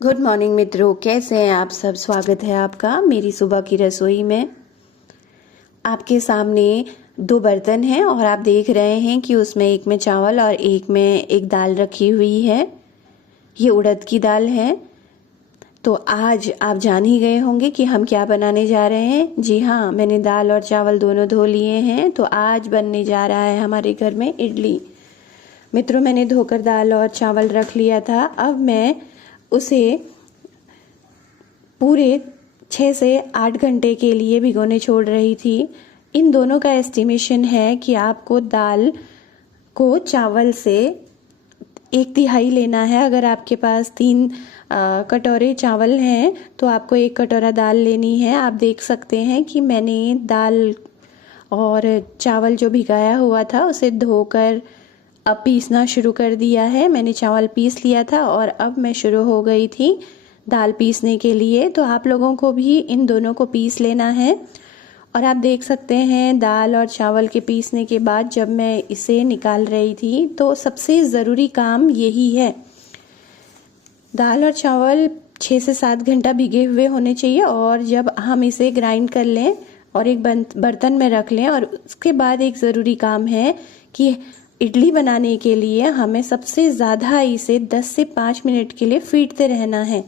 Good morning मित्रों, कैसे हैं आप सब। स्वागत है आपका मेरी सुबह की रसोई में। आपके सामने दो बर्तन हैं और आप देख रहे हैं कि उसमें एक में चावल और एक में एक दाल रखी हुई है। ये उड़द की दाल है। तो आज आप जान ही गए होंगे कि हम क्या बनाने जा रहे हैं। जी हाँ, मैंने दाल और चावल दोनों धो लिए हैं। तो आज बनने जा रहा है हमारे घर में इडली। मित्रों, मैंने धोकर दाल और चावल रख लिया था। अब मैं उसे पूरे 6 से 8 घंटे के लिए भिगोने छोड़ रही थी। इन दोनों का एस्टिमेशन है कि आपको दाल को चावल से 1/3 लेना है। अगर आपके पास 3 कटोरे चावल हैं तो आपको 1 कटोरा दाल लेनी है। आप देख सकते हैं कि मैंने दाल और चावल जो भिगाया हुआ था उसे धोकर अब पीसना शुरू कर दिया है। मैंने चावल पीस लिया था और अब मैं शुरू हो गई थी दाल पीसने के लिए। तो आप लोगों को भी इन दोनों को पीस लेना है। और आप देख सकते हैं दाल और चावल के पीसने के बाद जब मैं इसे निकाल रही थी तो सबसे ज़रूरी काम यही है। दाल और चावल 6 से 7 घंटा भिगे हुए होने चाहिए और जब हम इसे ग्राइंड कर लें और एक बर्तन में रख लें। और उसके बाद एक ज़रूरी काम है कि इडली बनाने के लिए हमें सबसे ज़्यादा इसे 10 से 5 मिनट के लिए फीटते रहना है।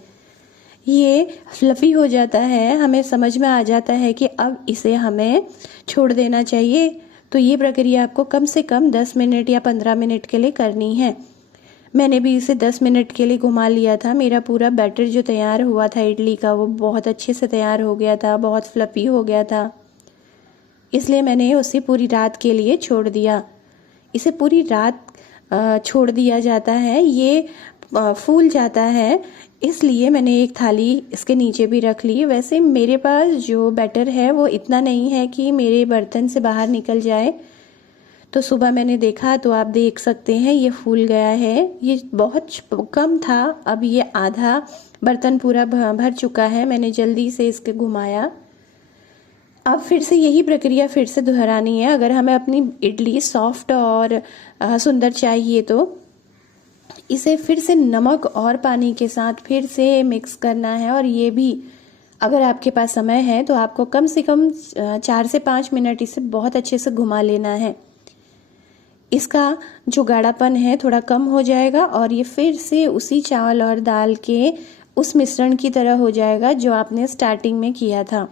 ये फ्लफ़ी हो जाता है, हमें समझ में आ जाता है कि अब इसे हमें छोड़ देना चाहिए। तो ये प्रक्रिया आपको कम से कम 10 मिनट या 15 मिनट के लिए करनी है। मैंने भी इसे 10 मिनट के लिए घुमा लिया था। मेरा पूरा बैटर जो तैयार हुआ था इडली का वो बहुत अच्छे से तैयार हो गया था, बहुत फ्लफ़ी हो गया था। इसलिए मैंने उसे पूरी रात के लिए छोड़ दिया। इसे पूरी रात छोड़ दिया जाता है, ये फूल जाता है। इसलिए मैंने एक थाली इसके नीचे भी रख ली। वैसे मेरे पास जो बैटर है वो इतना नहीं है कि मेरे बर्तन से बाहर निकल जाए। तो सुबह मैंने देखा तो आप देख सकते हैं ये फूल गया है। ये बहुत कम था, अब ये आधा बर्तन पूरा भर चुका है। मैंने जल्दी से इसके घुमाया। अब फिर से यही प्रक्रिया फिर से दोहरानी है। अगर हमें अपनी इडली सॉफ्ट और सुंदर चाहिए तो इसे फिर से नमक और पानी के साथ फिर से मिक्स करना है। और ये भी अगर आपके पास समय है तो आपको कम से कम 4 से 5 मिनट इसे बहुत अच्छे से घुमा लेना है। इसका जो गाढ़ापन है थोड़ा कम हो जाएगा और ये फिर से उसी चावल और दाल के उस मिश्रण की तरह हो जाएगा जो आपने स्टार्टिंग में किया था।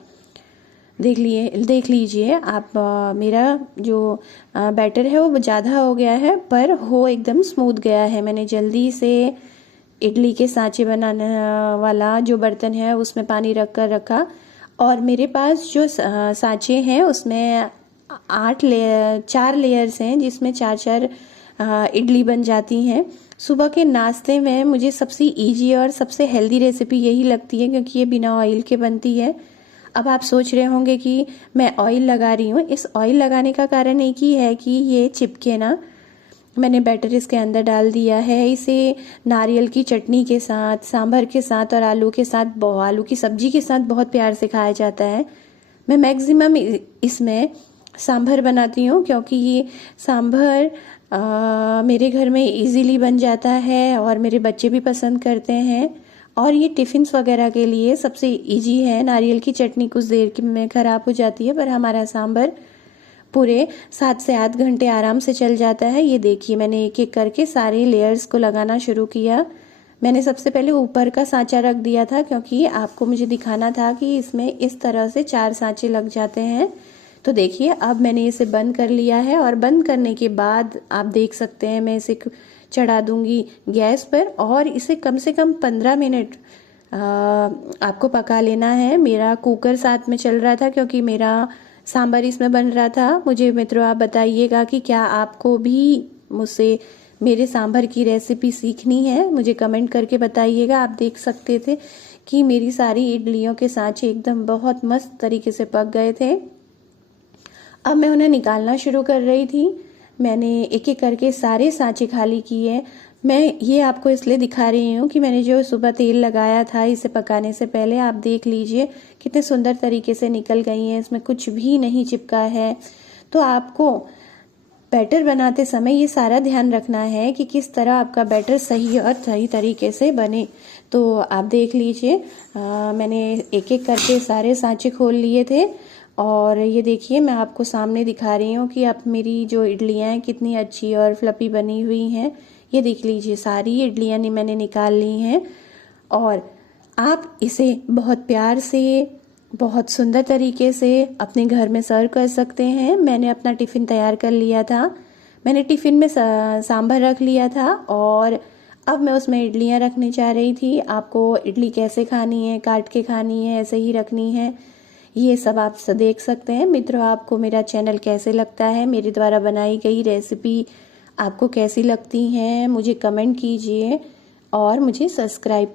देख लीजिए आप, मेरा जो बैटर है वो ज़्यादा हो गया है पर हो एकदम स्मूथ गया है। मैंने जल्दी से इडली के सांचे बनाने वाला जो बर्तन है उसमें पानी रखा और मेरे पास जो सांचे हैं उसमें 4 लेयर्स हैं जिसमें 4 इडली बन जाती हैं। सुबह के नाश्ते में मुझे सबसे इजी और सबसे हेल्दी रेसिपी यही लगती है क्योंकि ये बिना ऑयल के बनती है। अब आप सोच रहे होंगे कि मैं ऑयल लगा रही हूँ। इस ऑयल लगाने का कारण एक ही है कि ये चिपके ना। मैंने बैटर इसके अंदर डाल दिया है। इसे नारियल की चटनी के साथ, सांभर के साथ और आलू के साथ, आलू की सब्जी के साथ बहुत प्यार से खाया जाता है। मैं मैक्सिमम इसमें सांभर बनाती हूँ क्योंकि ये सांभर मेरे घर में इजीली बन जाता है और मेरे बच्चे भी पसंद करते हैं। और ये टिफ़िन्स वगैरह के लिए सबसे इजी है। नारियल की चटनी कुछ देर में ख़राब हो जाती है पर हमारा सांभर पूरे 7 से 8 घंटे आराम से चल जाता है। ये देखिए, मैंने एक एक करके सारे लेयर्स को लगाना शुरू किया। मैंने सबसे पहले ऊपर का सांचा रख दिया था क्योंकि आपको मुझे दिखाना था कि इसमें इस तरह से 4 सांचे लग जाते हैं। तो देखिए, अब मैंने इसे बंद कर लिया है और बंद करने के बाद आप देख सकते हैं मैं इसे चढ़ा दूंगी गैस पर और इसे कम से कम 15 मिनट आपको पका लेना है। मेरा कुकर साथ में चल रहा था क्योंकि मेरा सांभर इसमें बन रहा था। मुझे मित्रों आप बताइएगा कि क्या आपको भी मुझसे मेरे सांभर की रेसिपी सीखनी है, मुझे कमेंट करके बताइएगा। आप देख सकते थे कि मेरी सारी इडलियों के सांचे एकदम बहुत मस्त तरीके से पक गए थे। अब मैं उन्हें निकालना शुरू कर रही थी। मैंने एक एक करके सारे सांचे खाली किए। मैं ये आपको इसलिए दिखा रही हूँ कि मैंने जो सुबह तेल लगाया था इसे पकाने से पहले, आप देख लीजिए कितने सुंदर तरीके से निकल गई हैं, इसमें कुछ भी नहीं चिपका है। तो आपको बैटर बनाते समय ये सारा ध्यान रखना है कि किस तरह आपका बैटर सही और सही तरीके से बने। तो आप देख लीजिए, मैंने एक एक करके सारे सांचे खोल लिए थे और ये देखिए मैं आपको सामने दिखा रही हूँ कि अब मेरी जो इडलियाँ हैं कितनी अच्छी और फ्लफी बनी हुई हैं। ये देख लीजिए सारी इडलियाँ मैंने निकाल ली हैं और आप इसे बहुत प्यार से, बहुत सुंदर तरीके से अपने घर में सर्व कर सकते हैं। मैंने अपना टिफ़िन तैयार कर लिया था। मैंने टिफ़िन में सांभर रख लिया था और अब मैं उसमें इडलियां रखने जा रही थी। आपको इडली कैसे खानी है, काट के खानी है, ऐसे ही रखनी है, ये सब आप देख सकते हैं। मित्रों, आपको मेरा चैनल कैसे लगता है, मेरे द्वारा बनाई गई रेसिपी आपको कैसी लगती हैं, मुझे कमेंट कीजिए और मुझे सब्सक्राइब